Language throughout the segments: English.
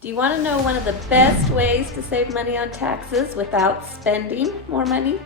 Do you want to know one of the best ways to save money on taxes without spending more money?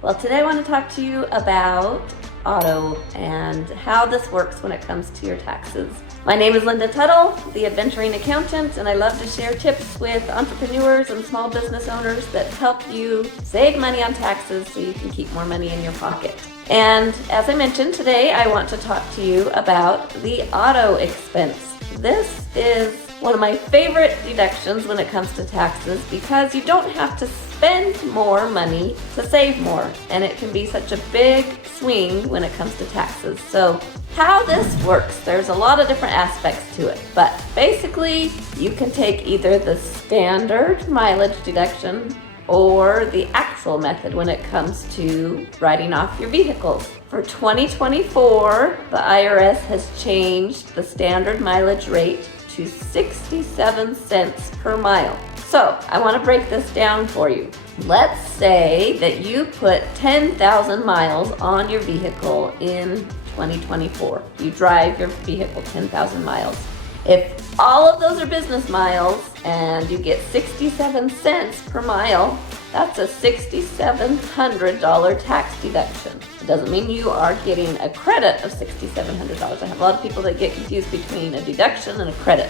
Well, today I want to talk to you about auto and how this works when it comes to your taxes. My name is Linda Tuttle, the adventuring accountant, and I love to share tips with entrepreneurs and small business owners that help you save money on taxes so you can keep more money in your pocket. And as I mentioned, today I want to talk to you about the auto expense. This is one of my favorite deductions when it comes to taxes because you don't have to spend more money to save more, and it can be such a big swing when it comes to taxes. So how this works, there's a lot of different aspects to it, but basically you can take either the standard mileage deduction or the actual method when it comes to writing off your vehicles. For 2024, the IRS has changed the standard mileage rate to 67 cents per mile. So I want to break this down for you. Let's say that you put 10,000 miles on your vehicle in 2024. You drive your vehicle 10,000 miles. If all of those are business miles and you get 67 cents per mile, that's a $6,700 tax deduction. It doesn't mean you are getting a credit of $6,700. I have a lot of people that get confused between a deduction and a credit.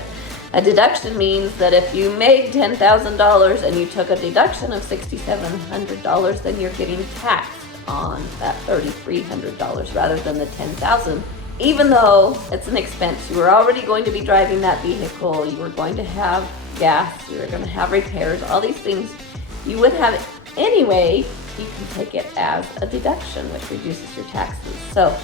A deduction means that if you made $10,000 and you took a deduction of $6,700, then you're getting taxed on that $3,300 rather than the $10,000. Even though it's an expense, you were already going to be driving that vehicle, you were going to have gas, you were going to have repairs, all these things you would have anyway. You can take it as a deduction, which reduces your taxes. So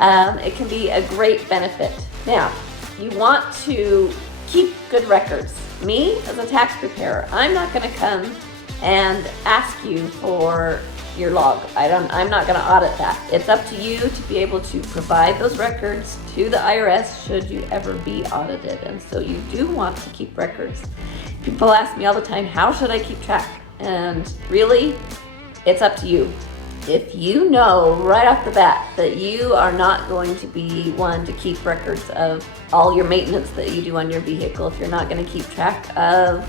it can be a great benefit. Now, you want to keep good records. Me, as a tax preparer, I'm not going to come and ask you for your log. I'm not going to audit that. It's up to you to be able to provide those records to the IRS should you ever be audited. And so you do want to keep records. People ask me all the time, how should I keep track? And really, it's up to you. If you know right off the bat that you are not going to be one to keep records of all your maintenance that you do on your vehicle, if you're not going to keep track of,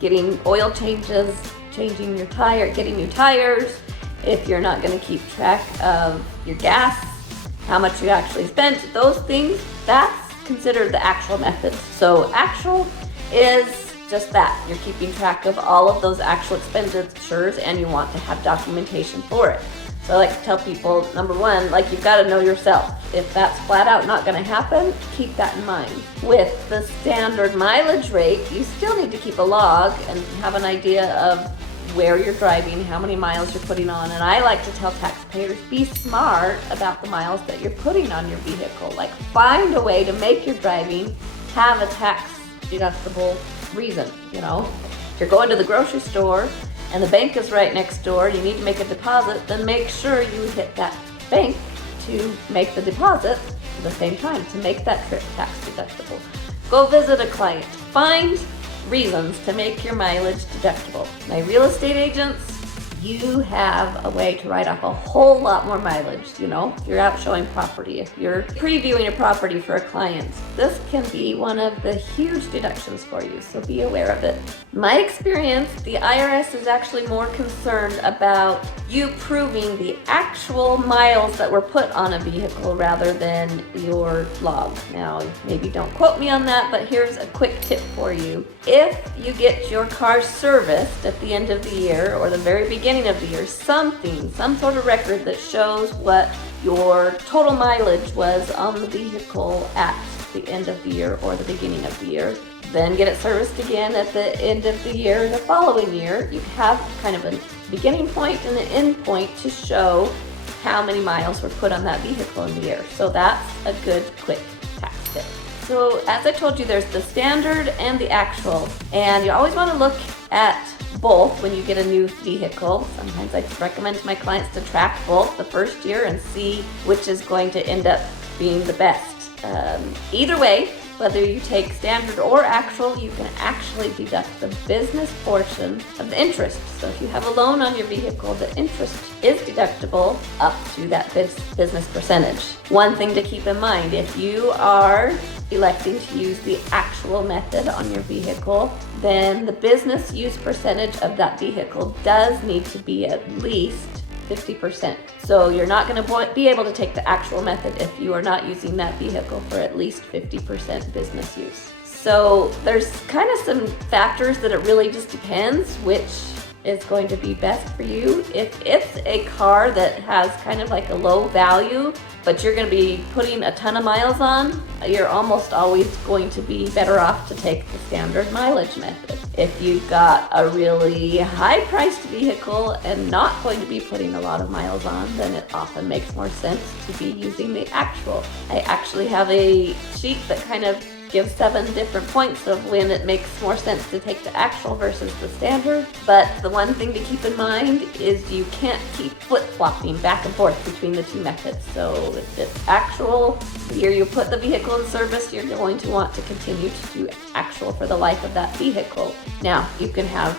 getting oil changes, changing your tire, getting new tires, if you're not going to keep track of your gas, how much you actually spent, those things, that's considered the actual method. So actual is just that. You're keeping track of all of those actual expenditures and you want to have documentation for it. So I like to tell people, number one, you've got to know yourself. If that's flat out not going to happen, keep that in mind. With the standard mileage rate, you still need to keep a log and have an idea of where you're driving, how many miles you're putting on. And I like to tell taxpayers, be smart about the miles that you're putting on your vehicle. Find a way to make your driving have a tax deductible reason. If you're going to the grocery store and the bank is right next door, you need to make a deposit, then make sure you hit that bank to make the deposit at the same time to make that trip tax deductible. Go visit a client. Find reasons to make your mileage deductible. My real estate agents, you have a way to write off a whole lot more mileage. If you're out showing property, if you're previewing a property for a client, this can be one of the huge deductions for you, so be aware of it. My experience, the IRS is actually more concerned about you proving the actual miles that were put on a vehicle rather than your log. Now, maybe don't quote me on that, but here's a quick tip for you. If you get your car serviced at the end of the year or the very beginning of the year, some sort of record that shows what your total mileage was on the vehicle at the end of the year or the beginning of the year, then get it serviced again at the end of the year the following year. You have kind of a beginning point and an end point to show how many miles were put on that vehicle in the year. So that's a good quick tax tip. So as I told you, there's the standard and the actual, and you always want to look at both when you get a new vehicle. Sometimes I recommend to my clients to track both the first year and see which is going to end up being the best. Either way, whether you take standard or actual, you can actually deduct the business portion of the interest. So if you have a loan on your vehicle, the interest is deductible up to that business percentage. One thing to keep in mind, if you are electing to use the actual method on your vehicle, then the business use percentage of that vehicle does need to be at least 50%. So you're not going to be able to take the actual method if you are not using that vehicle for at least 50% business use. So there's kind of some factors that it really just depends which is going to be best for you. If it's a car that has kind of like a low value, but you're going to be putting a ton of miles on, you're almost always going to be better off to take the standard mileage method. If you've got a really high priced vehicle and not going to be putting a lot of miles on, then it often makes more sense to be using the actual. I actually have a sheet that kind of gives 7 different points of when it makes more sense to take the actual versus the standard. But the one thing to keep in mind is you can't keep flip-flopping back and forth between the two methods. So if it's actual, the year you put the vehicle in service, you're going to want to continue to do actual for the life of that vehicle. Now, you can have,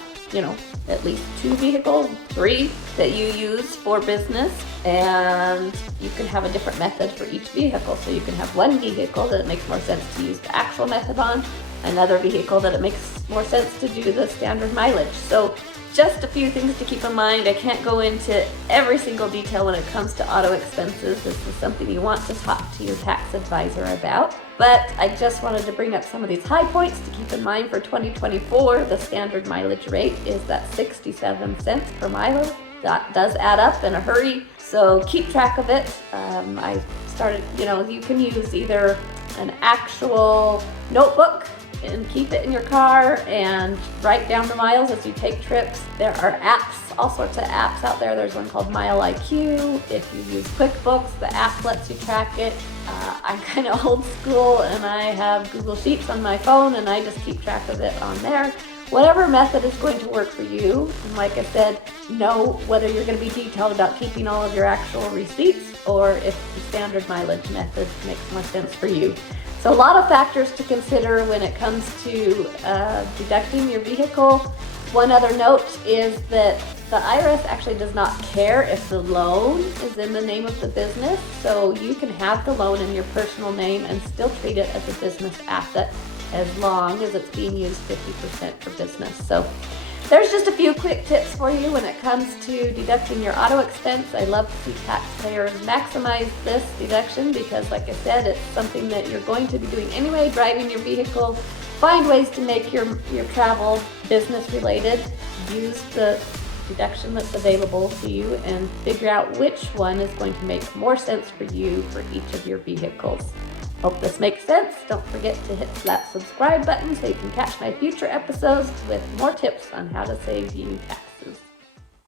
at least 2 vehicles, 3 that you use for business, and you can have a different method for each vehicle. So you can have one vehicle that it makes more sense to use the actual method on, another vehicle that it makes more sense to do the standard mileage. So just a few things to keep in mind. I can't go into every single detail when it comes to auto expenses. This is something you want to talk to your tax advisor about. But I just wanted to bring up some of these high points to keep in mind for 2024. The standard mileage rate is that 67 cents per mile. That does add up in a hurry, so keep track of it. I started, you can use either an actual notebook and keep it in your car and write down the miles as you take trips. There are apps, all sorts of apps out there. There's one called Mile IQ. If you use QuickBooks, the app lets you track it. I'm kind of old school and I have Google Sheets on my phone and I just keep track of it on there. Whatever method is going to work for you. And like I said, know whether you're going to be detailed about keeping all of your actual receipts or if the standard mileage method makes more sense for you. So a lot of factors to consider when it comes to deducting your vehicle. One other note is that the IRS actually does not care if the loan is in the name of the business. So you can have the loan in your personal name and still treat it as a business asset as long as it's being used 50% for business. So there's just a few quick tips for you when it comes to deducting your auto expense. I love to see taxpayers maximize this deduction because, like I said, it's something that you're going to be doing anyway, driving your vehicle. Find ways to make your travel business related. Use the deduction that's available to you and figure out which one is going to make more sense for you for each of your vehicles. Hope this makes sense. Don't forget to hit that subscribe button so you can catch my future episodes with more tips on how to save you tax.